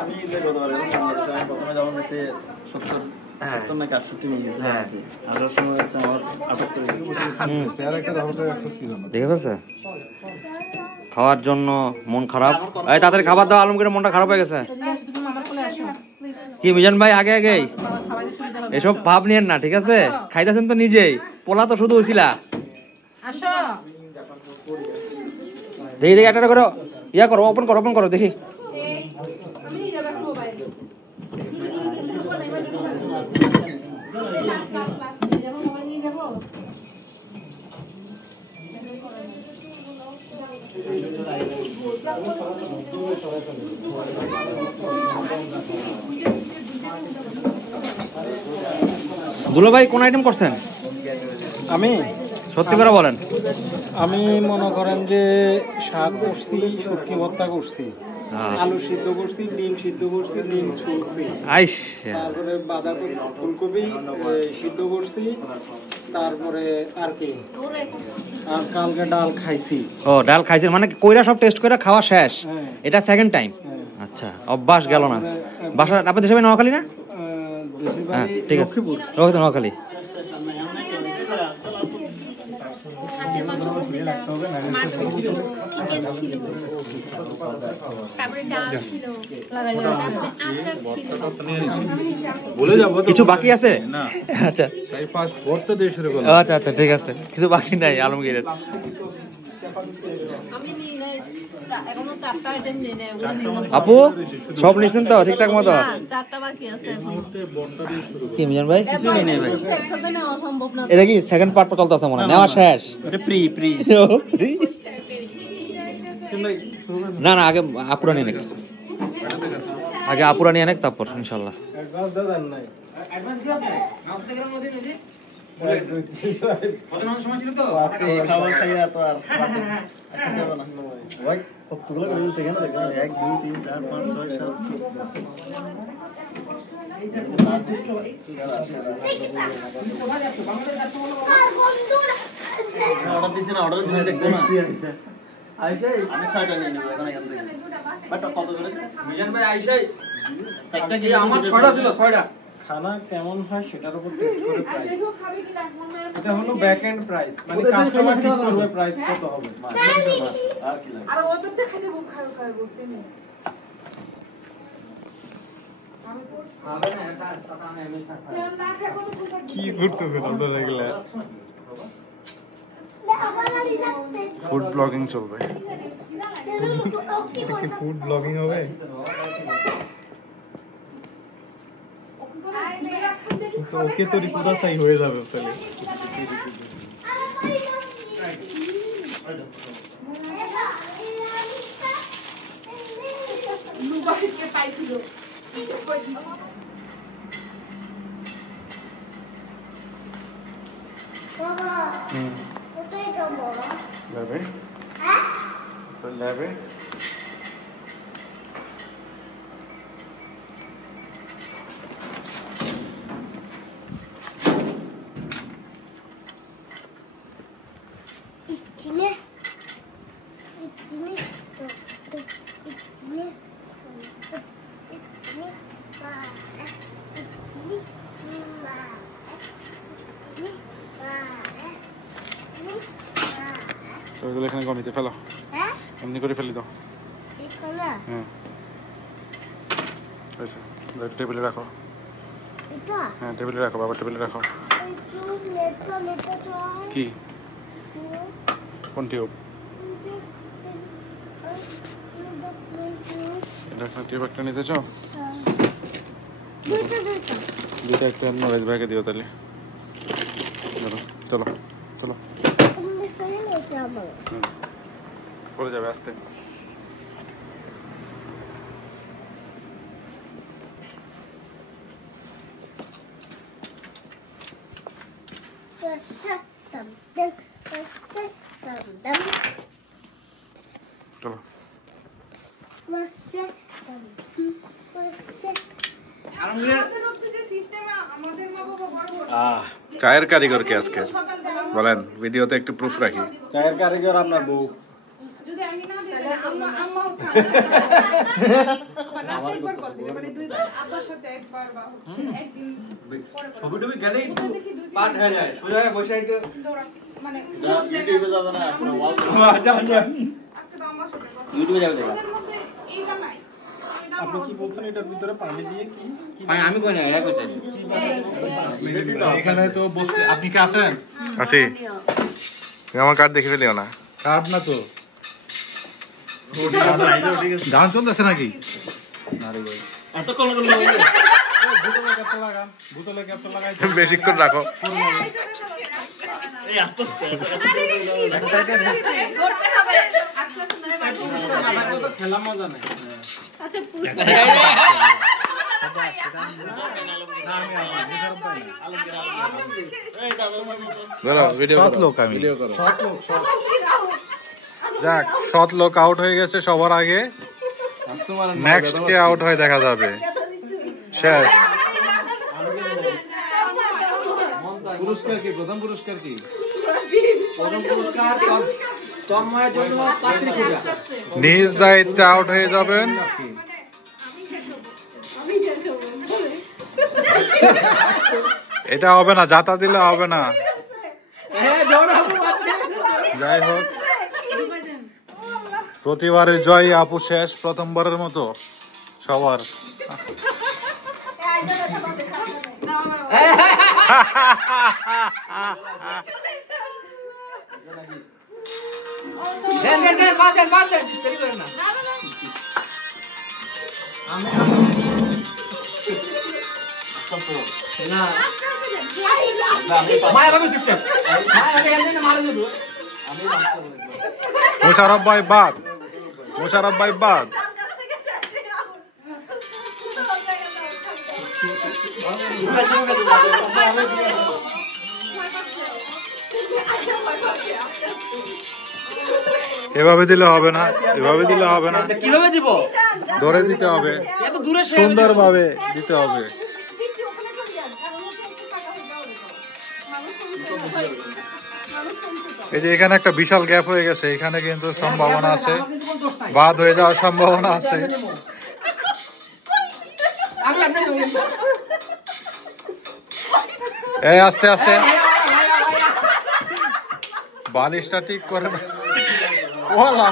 আমি প্রথমে যখন দিচ্ছে 70 নাকি 68 নিয়ে গেছে আসার সময় হচ্ছে আমার 78 দেখে ফেলছে খাওয়ার জন্য মন খারাপ। এই তাদের খাবার দাও, আলমগীরের মনটা খারাপ হয়ে গেছে। কি মিজান ভাই আগে আগে এসব ভাব নিয়েন না, ঠিক আছে? খাইতেছেন তো নিজেই, পোলা তো শুধু হইছিলা। দেখি দেখি একটা করে ইয়া করো, ওপেন করো দেখি। দুলো ভাই কোন আইটেম করছেন? আমি সত্যি করে বলেন। আমি মনে করেন যে শাক করছি, শুটকি ভর্তা করছি, আলু সিদ্ধ করছি, ডিম সিদ্ধ করছি, ডিম ছুলছি, তারপরে বাঁধাকপি ফুলকপি সিদ্ধ করছি, তারপরে আর কি আর কালকে ডাল খাইছি। ও ডাল খাইছেন মানে কইরা সব টেস্ট করে খাওয়া শেষ? এটা সেকেন্ড টাইম? আচ্ছা, অভ্যাস গেল না। বাসা আপনার দেশে বাড়ি নোয়াখালী না? হ্যাঁ ঠিক আছে, ওকে তো নোয়াখালী। কিছু বাকি আছে? আচ্ছা আচ্ছা আচ্ছা ঠিক আছে, কিছু বাকি নাই আলমগীরের। আপু সব নিছেন তো ঠিকঠাক মতো? কি মিজান ভাই এটা কি সেকেন্ড পার্ট চলতেছে মনে হয়, নেওয়া শেষ? না না আগে আপুরা নিয়ে নেক, আগে আপুরা নিয়ে নেক, তারপর ইনশাল্লাহ। কতগুলো করে দিচ্ছে কেন? 1 2 3 4 5 6 7 অর্ডার দিছি না, অর্ডার দিলে দেখবো না। আইসাই আমি 6টা নিয়ে নেব এখন এখান থেকে। বাট কত করে? মিজান ভাই আইসাই 4টা কি আমার 6টা ছিল, 6টা। খানা কেমন হয় সেটার উপর টেস্ট করে প্রাইস। এটা হলো ব্যাক এন্ড প্রাইস, মানে কাস্টমার ঠিক করবে প্রাইস কত হবে। আর কি লাগে? আর ওদের দেখাতে মুখ খায় বলছি না। কি করতেছেন আপনারা এগুলা? ফুড ব্লগিং চলবে। এটা কি ফুড ব্লগিং হবে? তো ওকে তো রিপোর্ট সাই হয়ে যাবে তাহলে। লুবাইকে পাইছিল। বাবা কোথায় যাব? ল্যাবে। হ্যাঁ? তো ল্যাবে। এখানে গমিতে ফেলো, এমনি করে ফেলে দাও। হ্যাঁ টেবিলে রাখো। হ্যাঁ টেবিলে রাখো বাবা, টেবিলে রাখো। কি কোন টিউব? এটা একটা টিউব একটা নিতে চাও? দুইটা একটা নরেশ ভাইকে দিও তাহলে। চলো চলো পড়ে যাবে আস্তে। চলো চায়ের কারিগর কে আজকে বলেন, ভিডিওতে একটু প্রুফ রাখি। চায়ের কারিগর আপনার বউ। যদি আমি না দিই তাহলে আম্মা হচ্ছে আব্বার সাথে একবার বা হচ্ছে একদিন ছবি টবি গেলে একটু পাঠ হয়ে যায়, সোজা হয়ে বসে একটু মানে ইউটিউবে যাবে না, কোনো ওয়াল আজকে তো আম্মার সাথে কথা ইউটিউবে যাবে দেখা। ওদের মধ্যে এইটা নাই। আপনি কি বলছেন এটার ভিতরে পানি দিয়ে কি? আমি কই না, এক কইছি। এখানে তো বসতে আপনি কি আছেন? আছি, তুমি আমার কার্ড দেখে ফেলিও না। কার্ড না তো। গান চলতেছে নাকি? এত কল কল বোতলে ক্যাপটা লাগাই বেশিক্ষণ রাখো। এই আস্তে আস্তে করতে হবে আস্তে আস্তে নয় বাড়ি খেলা মজা নাই। আচ্ছা ধরো ভিডিও সৎ লোক আমি। সৎ লোক, সৎ। যাক, সৎ লোক আউট হয়ে গেছে সবার আগে। নেক্সট কে আউট হয় দেখা যাবে। শেষ। পুরস্কার কি? প্রথম পুরস্কার কি? প্রথম পুরস্কার তন্ময়ের জন্য পাত্রী পূজা। নিজ দায়িত্বে আউট হয়ে যাবেন। এটা হবে না, জাতা দিলে হবে না। যাই হোক, প্রতিবারের জয় আপু শেষ, প্রথমবারের মতো সবার। মোশারফ ভাই বাদ, মোশারফ ভাই বাদ। এভাবে দিলে হবে না, এভাবে দিলে হবে না। কিভাবে দিব? ধরে দিতে হবে, এত দূরে সুন্দরভাবে দিতে হবে। এই যে এখানে একটা বিশাল গ্যাপ হয়ে গেছে, এখানে কিন্তু সম্ভাবনা আছে, বাদ হয়ে যাওয়ার সম্ভাবনা আছে। এই আস্তে আস্তে বালিশটা ঠিক করে না। ওয়ালা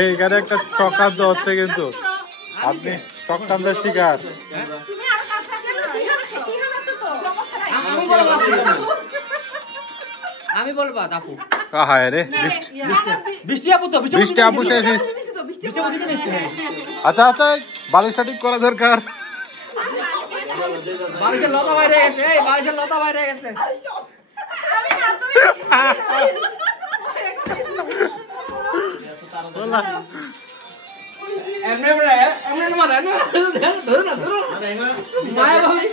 এইখানে একটা চক্রান্ত হচ্ছে, কিন্তু আপনি চক্রান্তের শিকার। আমি বলবা আপু। হায় রে, বৃষ্টি আপু তো, বৃষ্টি আপু শেষ। আচ্ছা আচ্ছা, বালিশটা ঠিক করা দরকার। বারিশের লতা বাইরে গেছে, এই বারিশের লতা বাইরে গেছে। এমনি বলে এমনি মারে না, ধরো না ধরো মায়া ভাবি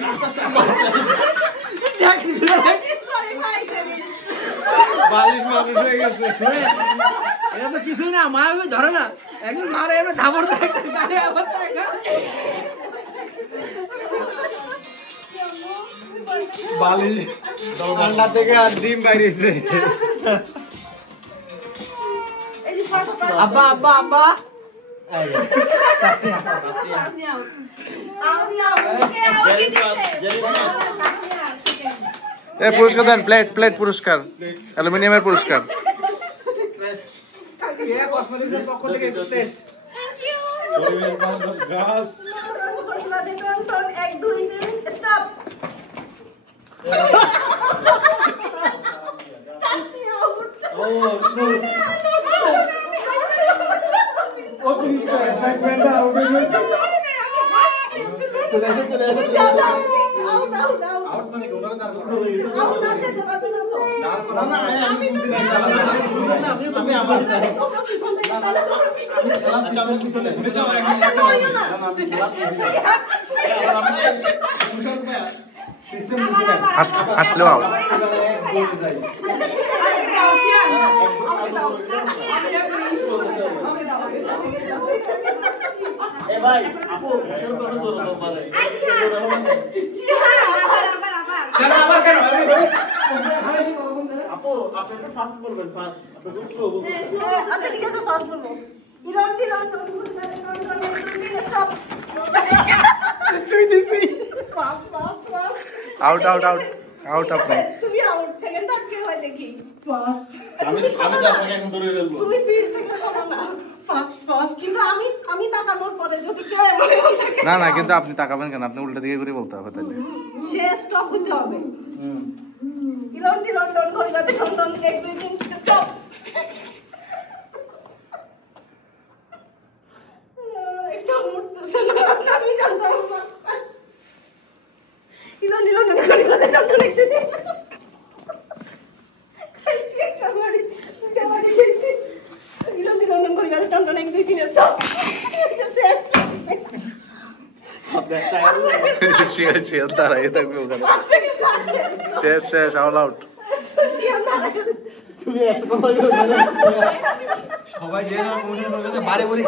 বালিশ মানুষ হয়ে গেছে। এটা তো কিছুই না, মায়া ভাবি ধরে না, একদিন মারে এমনি ধাবর দেয় গায়ে আবার বালিশ ঠান্ডা থেকে আর ডিম বাইরেছে। আব্বা আব্বা আব্বা এ পুরস্কার দেন, প্লেট প্লেট পুরস্কার, অ্যালুমিনিয়ামের পুরস্কার। পক্ষ থেকে গাছ হাসলেও আউট। এ ভাই আপু সেরকম ভাবে জোরে দাও পারে কেন আবার কেন আপু আপনি একটু ফাস্ট বলবেন ফাস্ট আপনি একটু স্লো বলবেন আচ্ছা ঠিক আছে ফাস্ট বলবো ইলন স্টপ তুই দিছি fast fast fast out out out out আপনি। তুমি আউট সেকেন্ড থার্ড কে হয় দেখি ফাস্ট আমি তো আপনাকে এখন ধরে ফেলবো তুমি ফির থেকে শোনো না ফাস্ট ফাস্ট কিন্তু আমি তাকানোর পরে যদি কেউ এমন থাকে না না কিন্তু আপনি তাকাবেন কেন? আপনি উল্টা দিকে করে বলতে হবে তাহলে। সে স্টপ হতে হবে ইলন ডন ঘড়ি বাজে ডন 1 2 3 স্টপ এটা মুড়তেছে না আমি জানতাম না ইলন ঘড়ি বাজে ডন 1 2 3 খাইছি একটা বাড়ি দুটা বাড়ি খাইছি ইলন ঘড়ি বাজে ডন 1 2 3 স্টপ শেষ দাঁড়াই থাকবে ওখানে। শেষ অল আউট। তুমি এত সবাই যে বারে বারে